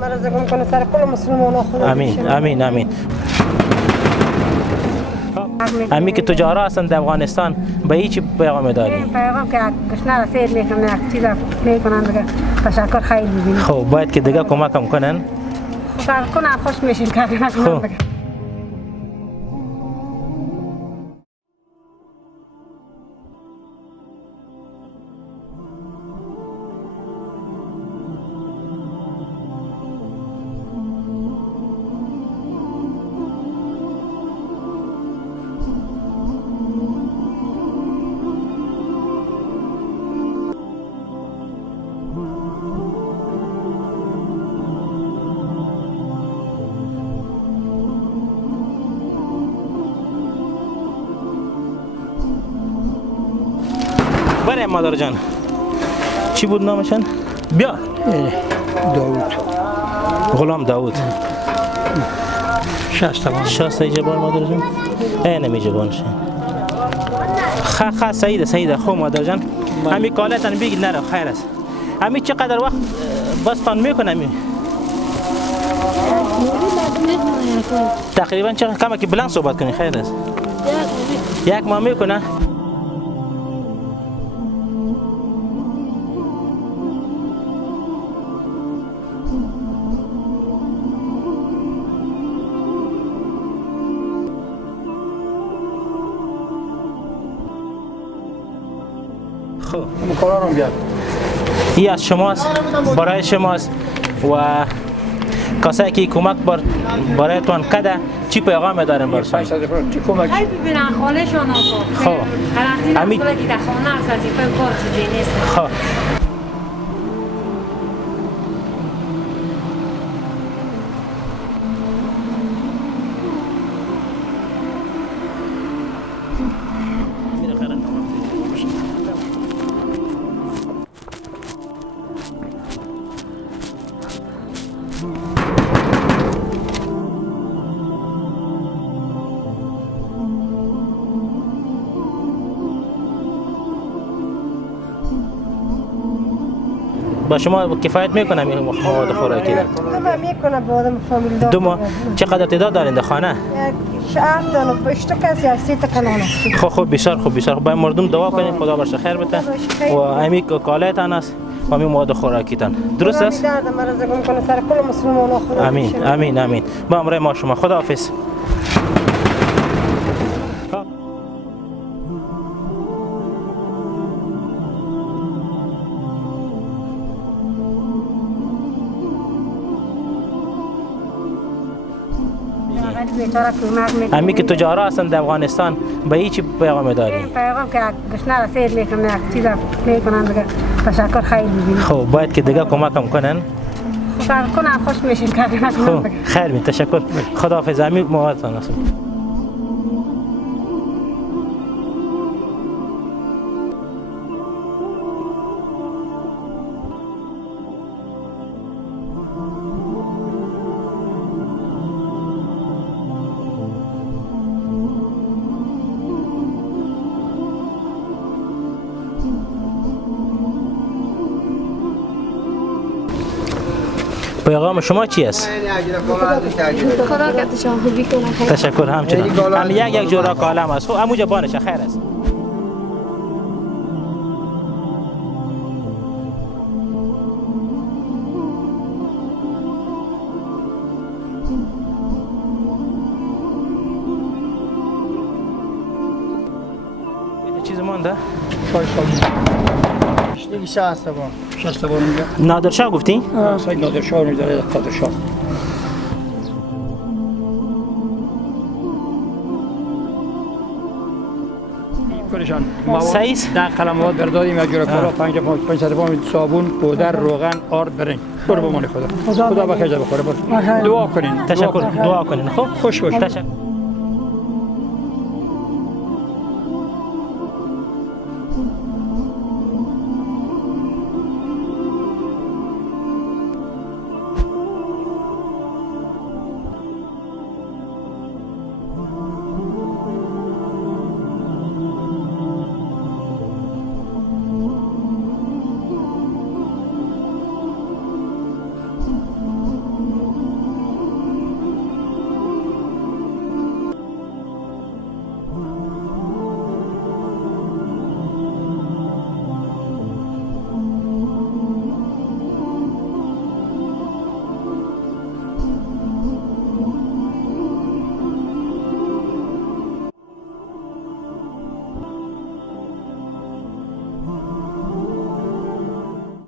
مرزگم کنه سر کل مسلمان خدا. آمین آمین آمین. امی که تجارا هستند در افغانستان به هیچ پیغام داری؟ پیغام که گشنه رسید میکنم یک چیز میکنن دیگه تشکر خیلی میبینیم. خب باید که دیگه کمک هم کنن. کنن خوش میشین که خب بله مادر جان چی بود نامشان؟ بیا داوود غلام داوود 60 جبان مادر جان اینه می جبانش خا سعیده خو مادر جان همین کالتان بگید نره خیر است همین چقدر وقت بستان میکنه همین تقریبا چقدر کمه که بلند صحبت کنی خیر است یک ماه میکنه این از شماست برای شماست و کسایی که کمک برایتان کده چی پیغام دارن برسون؟ چی کمک؟ ای ببینن خاله شان خب قرنطین خاله که در خانه هست وظیفه کار چیزی نیست. خب با شما کفایت میکنه این مواد خوراکی؟ میکنه با آدم فامیل دار. دو ماه چقدر تعداد دارین در خانه؟ شهر دانو پشت کسی از 3 تا کلان است. خب بسیار خوب بسیار خوب. باید مردم دعا کنین خدا برش خیر بده و امی کالایتان است و امی مواد خوراکیتان درست است؟ مرزگم کنه سر کل مسلمان خدا. آمین آمین آمین. با امر ما شما خدا حافظ. امی که تجارا هستند در افغانستان به هیچ پیغام داری؟ پیغام که گشنه رسید میکنم یک چیز میکنن دیگه تشکر خیلی میبینیم. خب باید که دیگه کمک هم کنن. کنن خوش میشین که خب خیر می تشکر خدا حافظ. امی موادتان است. پیغام شما چی است؟ خدا که شما خوبی کنه خیر. تشکر همچنان. هم یک جورا کالم است. خب اموجا بانش خیر است. چیز مونده؟ نادرشاه گفتی؟ سید نادرشاه نمیداره قادرشاه. کنشان سایز در قلموات بردادیم یا جورا کالا 500 صابون پودر روغن آرد برنج برو بمان خدا بخیر بخوره دعا کنین تشکر دعا کنین خب خوش باش تشکر